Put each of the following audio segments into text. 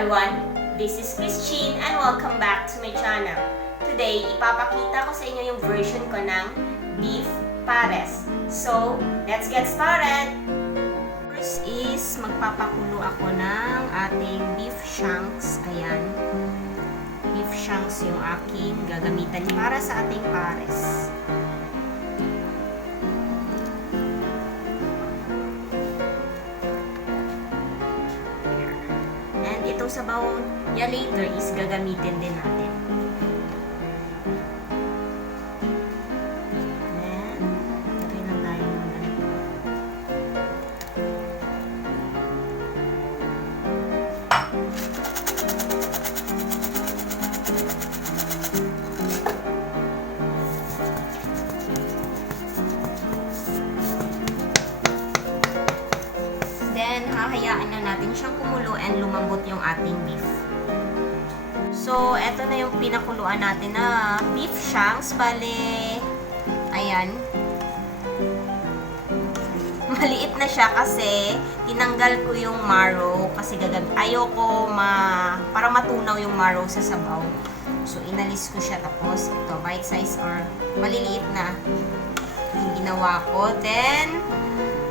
everyone! This is Christine and welcome back to my channel. Today, ipapakita ko sa inyo yung version ko ng beef pares. So, let's get started! First is, magpapakulo ako ng ating beef shanks. Ayan. Beef shanks yung aking gagamitan para sa ating pares. Itong sabaw niya later is gagamitin din natin. Ayan. Lagay lang tayo ng ganito. Then, hahayaan na natin siyang kumulo and lumambot yung ating beef. So, eto na yung pinakuluan natin na beef shanks. Bale, ayan. Maliit na siya kasi tinanggal ko yung marrow kasi ayoko para matunaw yung marrow sa sabaw. So, inalis ko siya tapos ito, bite size or maliliit na yung ginawa ko. Then,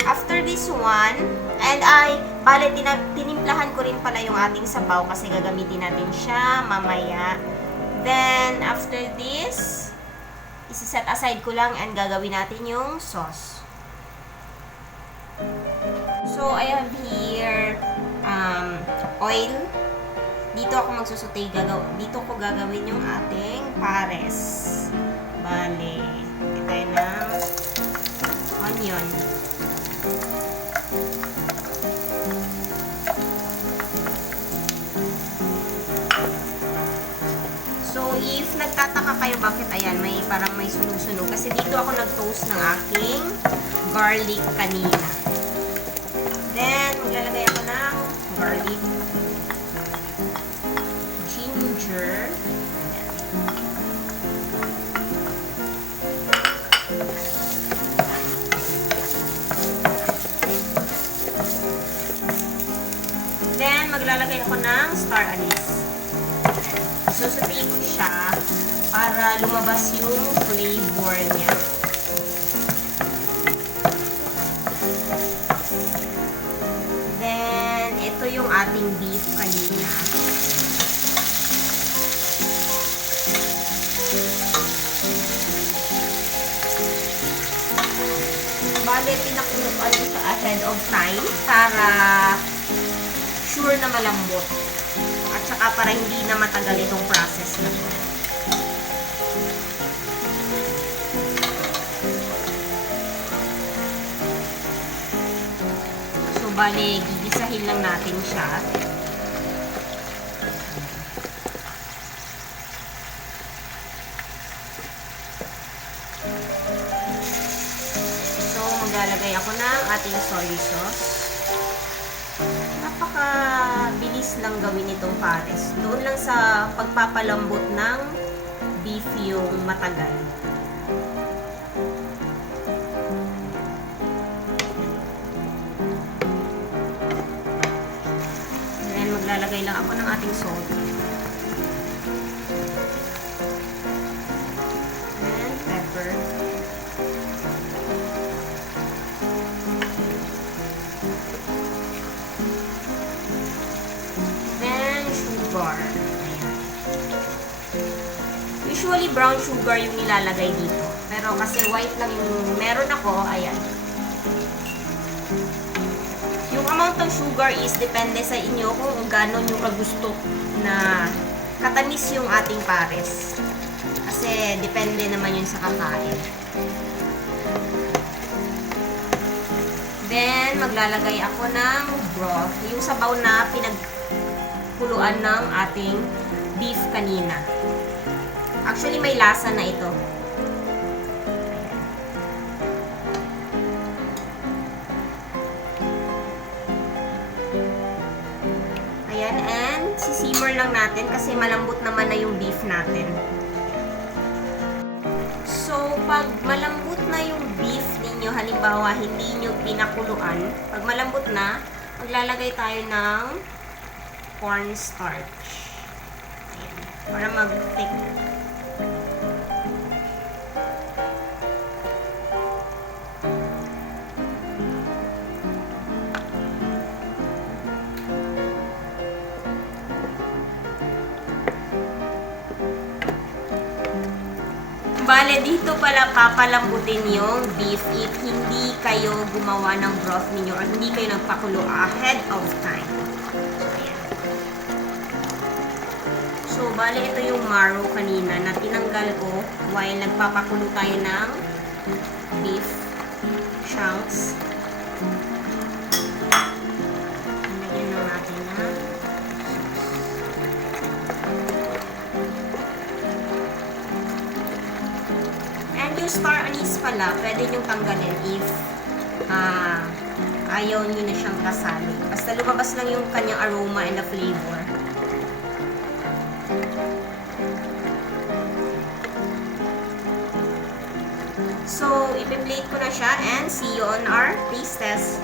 after this one, and bale, tinimplahan ko rin pala yung ating sabaw kasi gagamitin natin siya mamaya. Then, after this, isi-set aside ko lang and gagawin natin yung sauce. So, I have here oil. Dito ako magsusutay. Dito ko gagawin yung ating pares. Bale, tayo ng onion. So, if nagtataka kayo bakit ayan, parang may sunog-sunog. Kasi dito ako nag-toast ng aking garlic kanina. Then, maglalagay ako ng garlic, ginger, then, maglalagay ako ng star anise. Susutiin ko siya para lumabas yung flavor niya. Then, ito yung ating beef kanina. Bale, pinakuluan ko siya ahead of time para sure na malambot. At saka para hindi na matagal itong process na to. So, bale, gigisahin lang natin siya. So, maglalagay ako ng ating soy sauce. Napaka-bilis lang gawin itong pares. Doon lang sa pagpapalambot ng beef yung matagal. Then, maglalagay lang ako ng ating salt. And pepper. Usually, brown sugar yung nilalagay dito. Pero kasi white lang yung meron ako, ayan. Yung amount ng sugar is depende sa inyo kung gano'n yung kagusto na katamis yung ating pares. Kasi depende naman yun sa kakain. Then, maglalagay ako ng broth. Yung sabaw na pinagkuluan ng ating beef kanina. Actually, may lasa na ito. Ayan, and sisimmer lang natin kasi malambot naman na yung beef natin. So, pag malambot na yung beef ninyo, halimbawa, hindi nyo pinakuluan, pag malambot na, maglalagay tayo ng cornstarch. Ayan, para mag-thick. Bale, dito pala papalambutin yung beef if hindi kayo gumawa ng broth ninyo or hindi kayo nagpakulo ahead of time. So, ayan. So, bale, ito yung marrow kanina na tinanggal ko while nagpapakulo tayo ng beef shanks. Lagyan na natin na. Yung star anise pala, pwede nyo tanggalin if ayaw nyo na siyang kasali. Basta lumabas lang yung kanyang aroma and the flavor. So, ipi-plate ko na siya and see you on our taste test.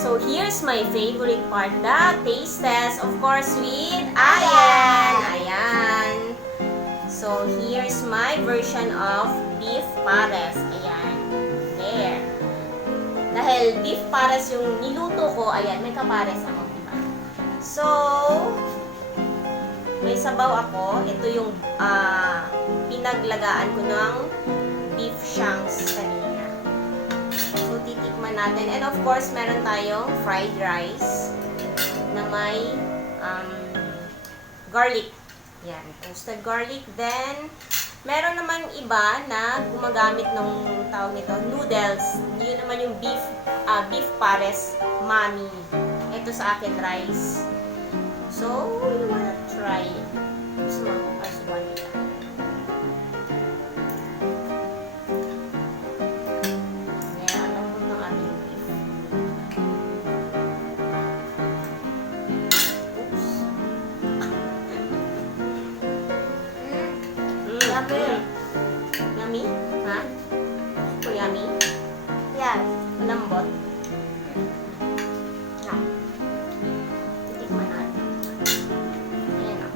So, here's my favorite part, the taste test. Of course, with Ayan. Ayan. So, here's my version of beef pares. Ayan. There. Dahil beef pares yung niluto ko, ayan, may kapares ako, diba? So, may sabaw ako. Ito yung pinaglagaan ko ng beef shanks kanina. So, titikman natin. And of course, meron tayong fried rice na may garlic. Yan, toasted garlic. Then, meron naman iba na gumagamit ng tawag nito, noodles. Yun naman yung beef pares mami. Ito sa akin, rice. So, you wanna try it? Small as one. Yummy? Ha? So yummy? Yes. Malambot? No. Titikman natin. Ayan o.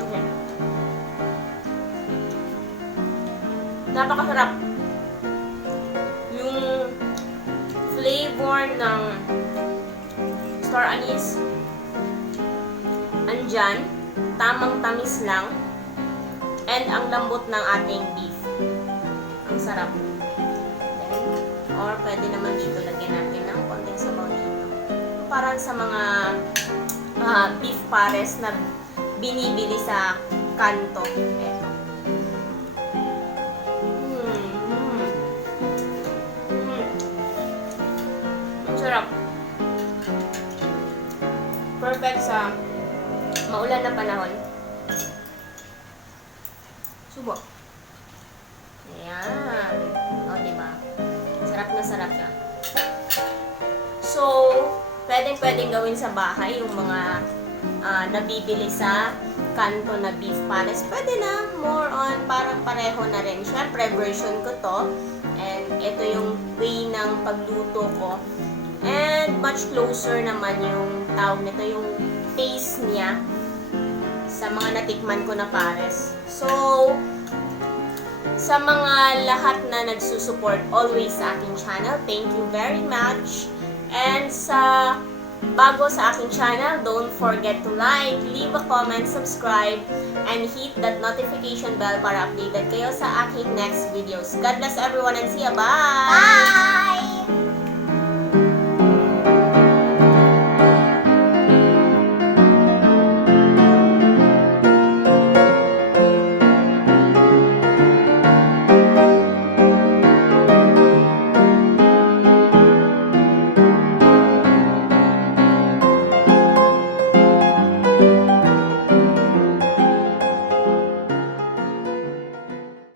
Okay. Napakasarap. Yung flavor ng star anise andyan, tamang tamis lang, and ang lambot ng ating beef. Ang sarap. Or pwede naman dito lagyan natin ng konting sabaw dito. Parang sa mga beef pares na binibili sa kanto. Eto. Sarap. Perfect sa maulan na panahon. Subo. Ayan. O, diba? Sarap na sarap siya. So, pwedeng gawin sa bahay yung mga nabibili sa kanto na beef panes. Pwede na, more on, parang pareho na rin. Siyempre, version ko to. And ito yung way ng pagluto ko. And much closer naman yung tawag nito, yung taste niya sa mga natikman ko na pares. So, sa mga lahat na nagsusupport always sa aking channel, thank you very much. And sa bago sa aking channel, don't forget to like, leave a comment, subscribe, and hit that notification bell para updated kayo sa aking next videos. God bless everyone and see ya! Bye! Bye!